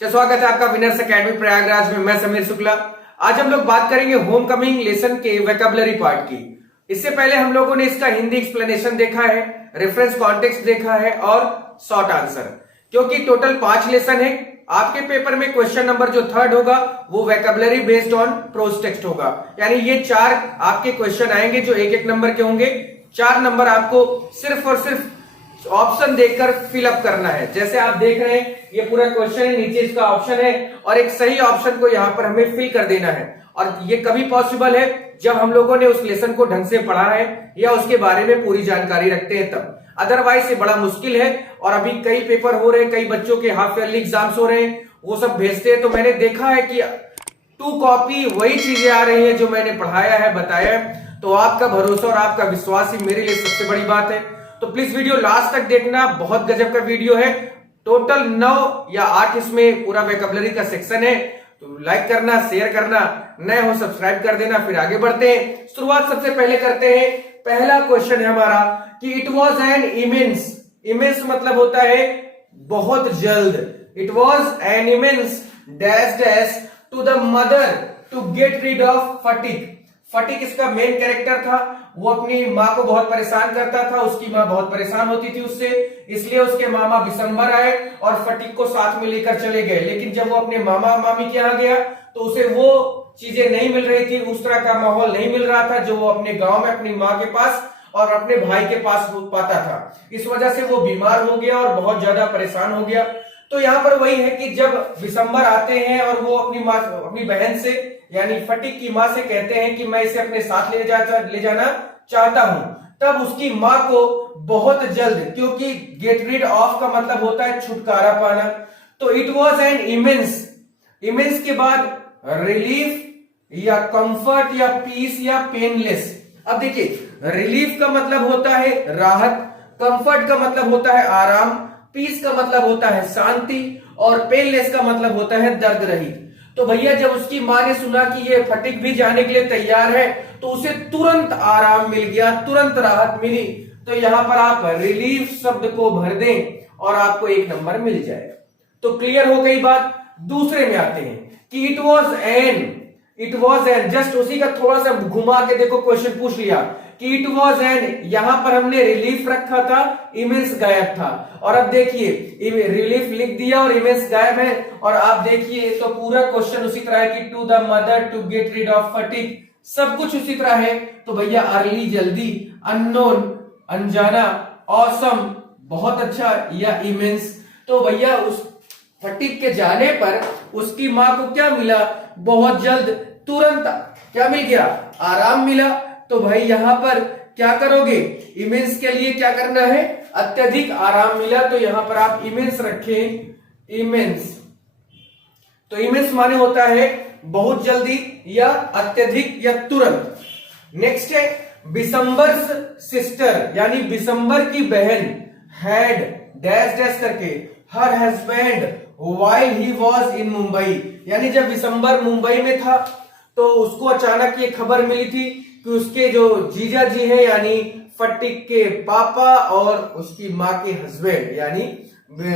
स्वागत है आपका विनर्स एकेडमी प्रयागराज में। मैं समीर शुक्ला। आज हम लोग बात करेंगे होम कमिंग लेसन के वोकैबुलरी पार्ट की। इससे पहले हम लोगों ने इसका हिंदी एक्सप्लेनेशन देखा है, रेफरेंस कॉन्टेक्स्ट देखा है और शॉर्ट आंसर। क्योंकि टोटल 5 लेसन है, आपके पेपर में क्वेश्चन नंबर जो 3rd होगा वो vocabulary based on prose text होगा। यानी ये 4 आपके क्वेश्चन आएंगे जो 1-1 नंबर के होंगे। 4 नंबर आपको सिर्फ और सिर्फ ऑप्शन देखकर फिलअप करना है। जैसे आप देख रहे हैं ये पूरा क्वेश्चन है, नीचे इसका ऑप्शन है और एक सही ऑप्शन को यहाँ पर हमें फिल कर देना है। और ये कभी पॉसिबल है जब हम लोगों ने उस लेसन को ढंग से पढ़ा है या उसके बारे में पूरी जानकारी रखते हैं तब। अदरवाइज ये बड़ा मुश्किल है। और अभी कई पेपर हो रहे हैं, कई बच्चों के हाफ ईयरली एग्जाम्स हो रहे हैं, वो सब भेजते हैं तो मैंने देखा है कि 2 कॉपी वही चीजें आ रही है जो मैंने पढ़ाया है, बताया है। तो आपका भरोसा और आपका विश्वास ही मेरे लिए सबसे बड़ी बात है। तो प्लीज वीडियो लास्ट तक देखना, बहुत गजब का वीडियो है। टोटल 9 या 8 इसमें पूरा वोकैबुलरी का सेक्शन है। तो लाइक करना, शेयर करना, नए हो सब्सक्राइब कर देना। फिर आगे बढ़ते हैं। शुरुआत सबसे पहले करते हैं। पहला क्वेश्चन है हमारा कि it was an immense. Immense मतलब होता है बहुत जल्द। It was an immense dash dash to the mother to get rid of Phatik. Phatik इसका मेन कैरेक्टर था। वो अपनी माँ को बहुत परेशान करता था, उसकी माँ बहुत परेशान होती थी उससे, इसलिए उसके मामा बिशंबर आए और फटीग को साथ में लेकर चले गए। लेकिन जब वो अपने मामा मामी के यहाँ गया तो उसे वो चीजें नहीं मिल रही थी, उस तरह का माहौल नहीं मिल रहा था जो वो अपने गांव में अपनी माँ के पास और अपने भाई के पास पाता था। इस वजह से वो बीमार हो गया और बहुत ज्यादा परेशान हो गया। तो यहाँ पर वही है कि जब बिशंबर आते हैं और वो अपनी माँ, अपनी बहन से यानी फटीग की माँ से कहते हैं कि मैं इसे अपने साथ ले जाना चाहता हूं, तब उसकी माँ को बहुत जल्द, क्योंकि गेट रीड ऑफ का मतलब होता है छुटकारा पाना, तो it was an immense. Immense के बाद रिलीफ या कंफर्ट या पीस या पेनलेस। अब देखिए, रिलीफ का मतलब होता है राहत, कंफर्ट का मतलब होता है आराम, पीस का मतलब होता है शांति और पेनलेस का मतलब होता है दर्द रहित। तो भैया जब उसकी माँ ने सुना कि ये फटीग भी जाने के लिए तैयार है तो उसे तुरंत आराम मिल गया, तुरंत राहत मिली। तो यहां पर आप रिलीफ शब्द को भर दें और आपको 1 नंबर मिल जाएगा। तो क्लियर हो गई बात। दूसरे में आते हैं कि इट वॉज एन जस्ट उसी का थोड़ा सा घुमा के देखो, क्वेश्चन पूछ लिया कि इट वॉज एन, यहां पर हमने रिलीफ रखा था, इमेंस गायब था। और अब देखिए रिलीफ लिख दिया और इमेंस गायब है। और आप देखिए तो पूरा क्वेश्चन उसी तरह है कि to the mother to get rid of Phatik, सब कुछ उसी तरह है। तो भैया अर्ली जल्दी, अननोन अनजाना, ऑसम बहुत अच्छा या इमेंस। तो भैया उस फटीग के जाने पर उसकी माँ को क्या मिला? बहुत जल्द, तुरंत क्या मिल गया? आराम मिला। तो भाई यहां पर क्या करोगे? इमेंस के लिए क्या करना है? अत्यधिक आराम मिला। तो यहां पर आप इमेंस रखें, इमेंस। तो इमेंस माने होता है बहुत जल्दी या अत्यधिक या तुरंत। नेक्स्ट है बिशंबर्स सिस्टर, यानी बिशंबर की बहन हैड डैश डैश करके her husband while he was in Mumbai, यानी जब बिशंबर मुंबई में था तो उसको अचानक ये खबर मिली थी कि उसके जो जीजा जी हैं यानी फटीग के पापा और उसकी माँ के हस्बैंड यानी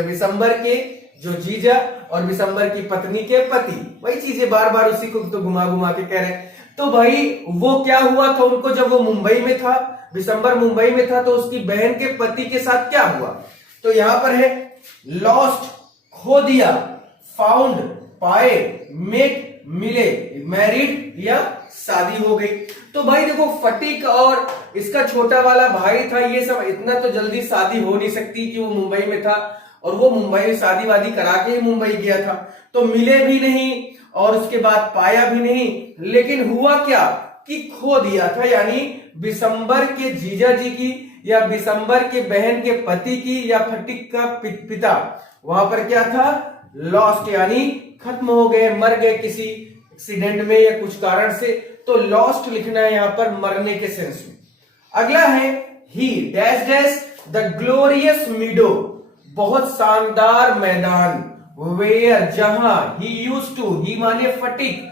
बिशंबर के जो जीजा और बिशंबर की पत्नी के पति, वही चीजें बार बार उसी को तो घुमा घुमा के कह रहे हैं। तो भाई वो क्या हुआ था उनको, जब वो मुंबई में था, बिशंबर मुंबई में था, तो उसकी बहन के पति के साथ क्या हुआ? तो यहां पर है लॉस्ट खो दिया, फाउंड पाए, मेट मिले, मैरिड या शादी हो गई। तो भाई देखो फटीग और इसका छोटा वाला भाई था, ये सब इतना तो जल्दी शादी हो नहीं सकती कि वो मुंबई में था और वो मुंबई में शादी वादी करा के ही मुंबई गया था। तो मिले भी नहीं और उसके बाद पाया भी नहीं। लेकिन हुआ क्या कि खो दिया था, यानी बिशंबर के जीजा जी की या बिशंबर के बहन के पति की या फटीग का पिता, वहां पर क्या था? लॉस्ट, यानी खत्म हो गए, मर गए किसी एक्सीडेंट में या कुछ कारण से। तो लॉस्ट लिखना है यहां पर मरने के सेंस में। अगला है ही डैश डैश द ग्लोरियस मीडो, बहुत शानदार मैदान, वेयर जहां ही यूज्ड टू, ही माने Phatik,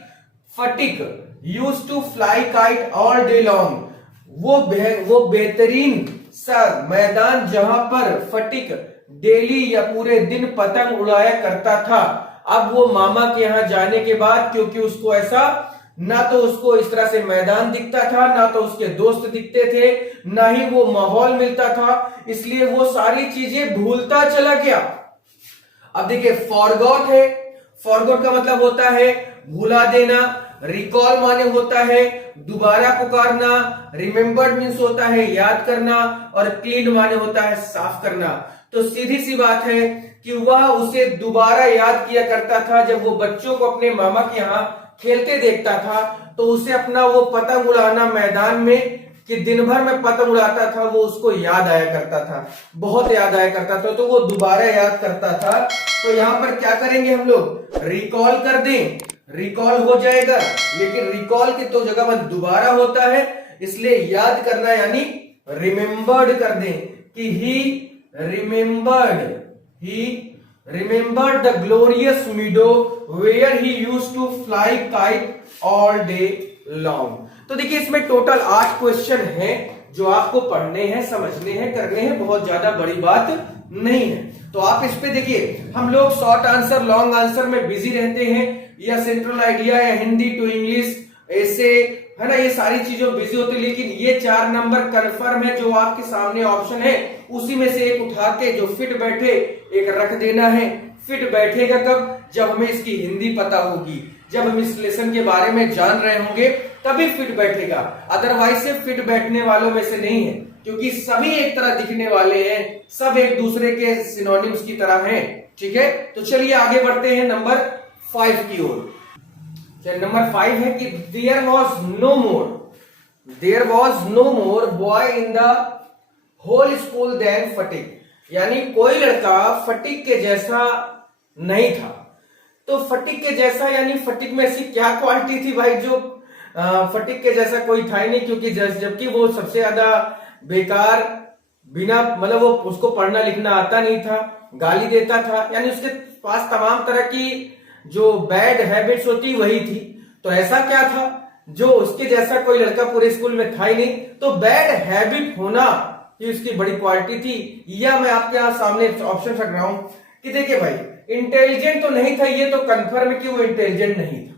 Phatik used to fly kite all day long, वो बेहतरीन सा मैदान जहां पर फटीग डेली या पूरे दिन पतंग उड़ाया करता था। अब वो मामा के यहाँ जाने के बाद, क्योंकि उसको ऐसा, ना तो उसको इस तरह से मैदान दिखता था, ना तो उसके दोस्त दिखते थे, ना ही वो माहौल मिलता था, इसलिए वो सारी चीजें भूलता चला गया। अब देखिए फॉरगॉट है, फॉरगॉट का मतलब होता है भुला देना, रिकॉल माने होता है दोबारा पुकारना, रिमेम्बर्ड मीन्स होता है याद करना, और क्लीन माने होता है साफ करना। तो सीधी सी बात है कि वह उसे दोबारा याद किया करता था। जब वो बच्चों को अपने मामा के यहाँ खेलते देखता था तो उसे अपना वो पतंग उड़ाना मैदान में, कि दिन भर में पतंग उड़ाता था, वो उसको याद आया करता था, बहुत याद आया करता था, तो वो दोबारा याद करता था। तो यहां पर क्या करेंगे हम लोग, रिकॉल कर दें, रिकॉल हो जाएगा, लेकिन रिकॉल की तो जगह पर दोबारा होता है, इसलिए याद करना यानी रिमेम्बर्ड कर दें कि ही remembered the glorious meadow where he used to fly kite all day long। तो देखिए इसमें टोटल 8 क्वेश्चन हैं जो आपको पढ़ने हैं, समझने हैं, करने हैं, बहुत ज्यादा बड़ी बात नहीं है। तो आप इस पे देखिए, हम लोग शॉर्ट आंसर लॉन्ग आंसर में बिजी रहते हैं, या सेंट्रल आइडिया या हिंदी टू इंग्लिश ऐसे, है ना, ये सारी चीजों बिजी होते हैं, लेकिन ये 4 नंबर कंफर्म है। जो आपके सामने ऑप्शन है उसी में से एक उठा के जो फिट बैठे एक रख देना है। फिट बैठेगा कब, जब हमें इसकी हिंदी पता होगी, जब हम इस लेसन के बारे में जान रहे होंगे तभी फिट बैठेगा, अदरवाइज से फिट बैठने वालों में से नहीं है, क्योंकि सभी एक तरह दिखने वाले हैं, सब एक दूसरे के सिनोनिम्स की तरह हैं। ठीक है, तो चलिए आगे बढ़ते हैं नंबर 5 की ओर। नंबर 5 है कि there was no more boy in the whole school then Phatik, यानी कोई लड़का फटीक के जैसा नहीं था। तो फटीक के जैसा यानी फटीक में ऐसी क्या क्वालिटी थी भाई जो फटीक के जैसा कोई था ही नहीं, क्योंकि जबकि वो सबसे ज्यादा बेकार, बिना मतलब वो उसको पढ़ना लिखना आता नहीं था, गाली देता था, यानी उसके पास तमाम तरह की जो बैड हैबिट्स होती वही थी। तो ऐसा क्या था जो उसके जैसा कोई लड़का पूरे स्कूल में था ही नहीं। तो बैड हैबिट होना ये उसकी बड़ी क्वालिटी थी, या मैं आपके यहाँ सामने ऑप्शन रख रहा हूं कि देखिए भाई, इंटेलिजेंट तो नहीं था, ये तो कंफर्म है कि वो इंटेलिजेंट नहीं था,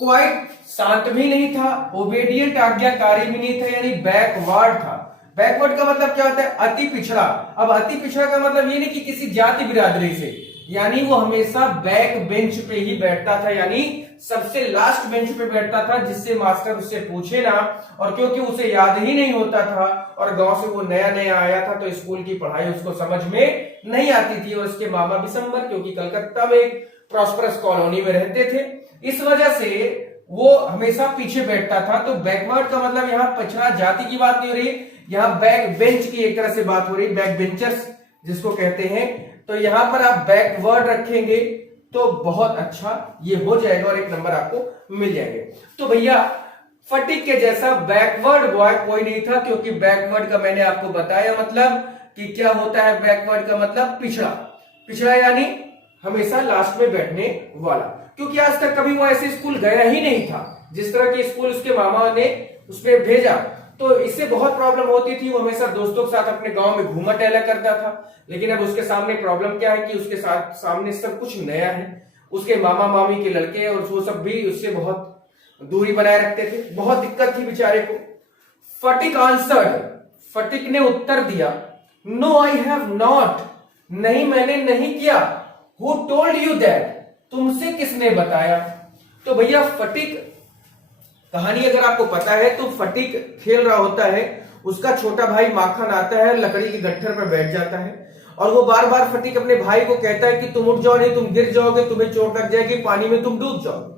क्वाइट शांत भी नहीं था, ओबेडियंट आज्ञाकारी भी नहीं था, यानी बैकवर्ड था। बैकवर्ड का मतलब क्या होता है, अति पिछड़ा। अब अति पिछड़ा का मतलब ये नहीं कि किसी जाति बिरादरी से, यानी वो हमेशा बैक बेंच पे ही बैठता था, यानी सबसे लास्ट बेंच पे बैठता था, जिससे मास्टर उससे पूछे ना, और क्योंकि उसे याद ही नहीं होता था और गांव से वो नया नया आया था तो स्कूल की पढ़ाई उसको समझ में नहीं आती थी, और उसके मामा बिशंबर क्योंकि कलकत्ता में एक प्रॉस्परस कॉलोनी में रहते थे, इस वजह से वो हमेशा पीछे बैठता था। तो बैकवर्ड का मतलब यहाँ पिछड़ा जाति की बात नहीं हो रही, यहाँ बैक बेंच की एक तरह से बात हो रही, बैक बेंचर्स जिसको कहते हैं। तो यहां पर आप बैकवर्ड रखेंगे तो बहुत अच्छा ये हो जाएगा और 1 नंबर आपको मिल जाएंगे। तो भैया फटीक के जैसा बैकवर्ड बॉय कोई नहीं था, क्योंकि बैकवर्ड का मैंने आपको बताया मतलब कि क्या होता है। बैकवर्ड का मतलब पिछड़ा, पिछड़ा यानी हमेशा लास्ट में बैठने वाला, क्योंकि आज तक कभी वो ऐसे स्कूल गया ही नहीं था जिस तरह के स्कूल उसके मामा ने उसमें भेजा। तो इससे बहुत प्रॉब्लम होती थी, वो हमेशा दोस्तों के साथ अपने गांव में घूमा टहला करता था, लेकिन अब उसके सामने प्रॉब्लम क्या है कि उसके साथ सामने सब कुछ नया है, उसके मामा मामी के लड़के और वो सब भी उससे बहुत दूरी बनाए रखते थे, बहुत दिक्कत थी बेचारे को। फटीक आंसर्ड, फटीक ने उत्तर दिया, नो आई हैव नॉट, नहीं मैंने नहीं किया। हु टोल्ड यू दैट, तुमसे किसने बताया। तो भैया फटीक कहानी अगर आपको पता है तो फटीक खेल रहा होता है, उसका छोटा भाई माखन आता है, लकड़ी के गट्ठर पर बैठ जाता है और वो बार बार फटीक अपने भाई को कहता है कि तुम उठ जाओ, नहीं तुम गिर जाओगे, तुम्हें चोट लग जाएगी, पानी में तुम डूब जाओगे।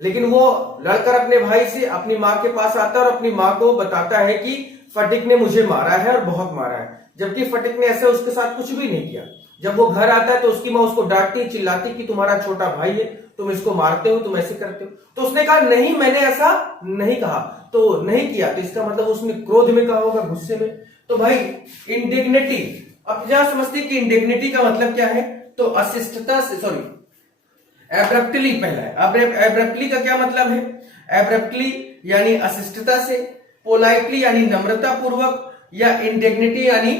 लेकिन वो लड़कर अपने भाई से अपनी माँ के पास आता है और अपनी माँ को बताता है कि फटीक ने मुझे मारा है और बहुत मारा है, जबकि फटीक ने ऐसे उसके साथ कुछ भी नहीं किया। जब वो घर आता है तो उसकी माँ उसको डांटती चिल्लाती कि तुम्हारा छोटा भाई है, तुम इसको मारते हो, तुम ऐसे करते हो। तो उसने कहा नहीं मैंने ऐसा नहीं कहा, तो नहीं किया, तो इसका मतलब उसने क्रोध में कहा होगा, गुस्से में। तो भाई इंडिग्निटी, अब जहां समझते कि इंडिग्निटी का मतलब क्या है, तो अशिष्टता से, सॉरी एब्रप्टली पहला है। एब्रप्टली का क्या मतलब है, एब्रप्टली यानी अशिष्टता से, पोलाइटली यानी नम्रता पूर्वक, या इंडिग्निटी यानी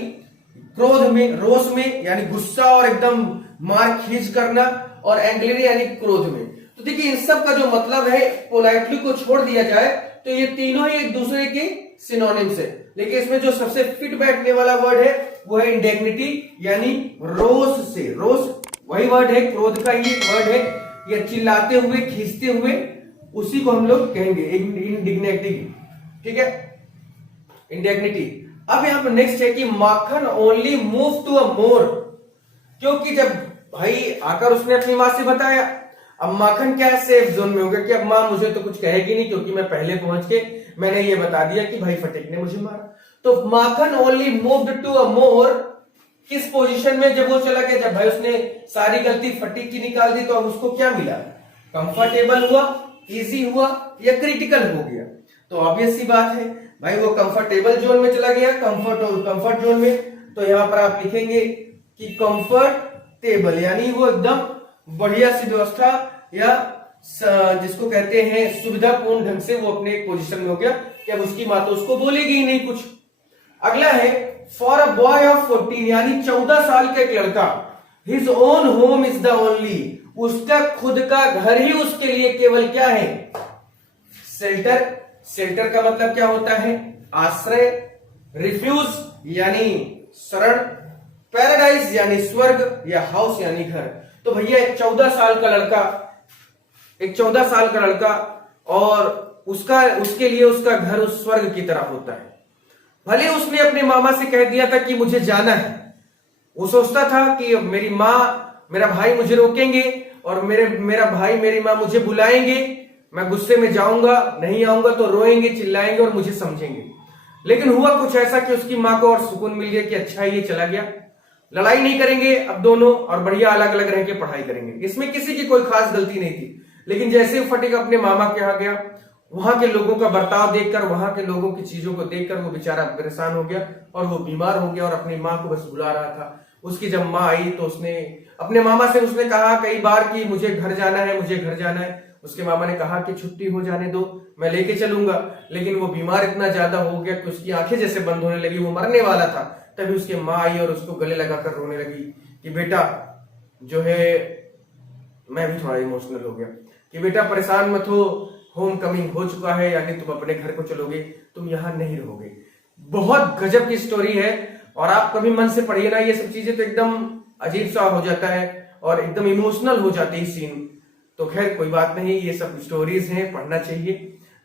क्रोध में, रोष में यानी गुस्सा और एकदम मार खींच करना, और एंग्री यानी क्रोध में। तो देखिए इन सब का जो मतलब है, पोलाइटली को छोड़ दिया जाए तो ये तीनों ही एक दूसरे के सिनोनिम्स है, लेकिन इसमें जो सबसे फिट बैठने वाला वर्ड है वो है इंडिग्निटी यानी रोष से। रोष वही वर्ड है, क्रोध का ही वर्ड है, या चिल्लाते हुए, खींचते हुए, उसी को हम लोग कहेंगे इंडिग्निटी। ठीक है, इंडिग्निटी। अब यहां पर नेक्स्ट है कि माखन ओनली मूव टू अ मोर, क्योंकि जब भाई आकर उसने अपनी मां से बताया, अब माखन क्या है, सेफ जोन में होगा कि अब मां मुझे तो कुछ कहेगी नहीं, क्योंकि मैं पहले पहुंच के मैंने ये बता दिया कि भाई फटीक ने मुझे मारा। तो माखन ओनली मूव्ड टू अ मोर, किस पोजीशन में जब वो चला गया, जब भाई उसने सारी गलती फटीक की निकाल दी, तो अब उसको क्या मिला, कंफर्टेबल हुआ, इजी हुआ, या क्रिटिकल हो गया। तो ऑब्वियस सी बात है भाई वो कंफर्टेबल जोन में चला गया, कंफर्ट जोन में। तो यहां पर आप लिखेंगे कि कंफर्टेबल यानी वो एकदम बढ़िया सी व्यवस्था या जिसको कहते हैं सुविधापूर्ण ढंग से वो अपने एक पोजीशन में हो गया कि अब उसकी मां तो उसको बोलेगी ही नहीं कुछ। अगला है फॉर अ बॉय ऑफ 14 यानी 14 साल का एक लड़का, his own home is the only, उसका खुद का घर ही उसके लिए केवल क्या है, शेल्टर। शेल्टर का मतलब क्या होता है, आश्रय। रिफ्यूज यानी शरण, पैराडाइज यानी स्वर्ग, या हाउस यानी घर। तो भैया एक 14 साल का लड़का और उसके लिए उसका घर उस स्वर्ग की तरह होता है। भले उसने अपने मामा से कह दिया था कि मुझे जाना है, वो सोचता था कि मेरी माँ मेरा भाई मुझे रोकेंगे और मेरा भाई मेरी माँ मुझे बुलाएंगे, मैं गुस्से में जाऊंगा, नहीं आऊंगा तो रोएंगे, चिल्लाएंगे और मुझे समझेंगे। लेकिन हुआ कुछ ऐसा कि उसकी माँ को और सुकून मिल गया कि अच्छा ये चला गया, लड़ाई नहीं करेंगे अब दोनों और बढ़िया अलग अलग रह के पढ़ाई करेंगे। इसमें किसी की कोई खास गलती नहीं थी। लेकिन जैसे फटीक अपने मामा के यहाँ गया, वहां के लोगों का बर्ताव देखकर, वहां के लोगों की चीजों को देखकर वो बेचारा परेशान हो गया और वो बीमार हो गया और अपनी माँ को बस बुला रहा था। उसकी जब माँ आई तो उसने अपने मामा से उसने कहा कई बार कि मुझे घर जाना है, मुझे घर जाना है। उसके मामा ने कहा कि छुट्टी हो जाने दो, मैं लेके चलूंगा। लेकिन वो बीमार इतना ज्यादा हो गया कि उसकी आंखें जैसे बंद होने लगी, वो मरने वाला था। तभी उसकी माँ आई और उसको गले लगाकर रोने लगी कि बेटा जो है, मैं भी थोड़ा इमोशनल हो गया कि बेटा परेशान मत हो, होम कमिंग हो चुका है, यानी तुम अपने घर को चलोगे, तुम यहां नहीं रहोगे। बहुत गजब की स्टोरी है और आप कभी मन से पढ़िए ना, ये सब चीजें तो एकदम अजीब सा हो जाता है और एकदम इमोशनल हो जाती है सीन। तो खैर कोई बात नहीं, ये सब स्टोरीज हैं, पढ़ना चाहिए।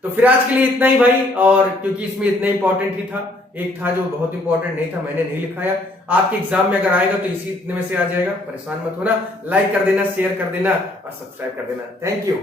तो फिर आज के लिए इतना ही भाई, और क्योंकि इसमें इतना इंपॉर्टेंट ही था, एक था जो बहुत इंपॉर्टेंट नहीं था, मैंने नहीं लिखाया। आपके एग्जाम में अगर आएगा तो इसी इतने में से आ जाएगा, परेशान मत होना। लाइक कर देना, शेयर कर देना और सब्सक्राइब कर देना। Thank you.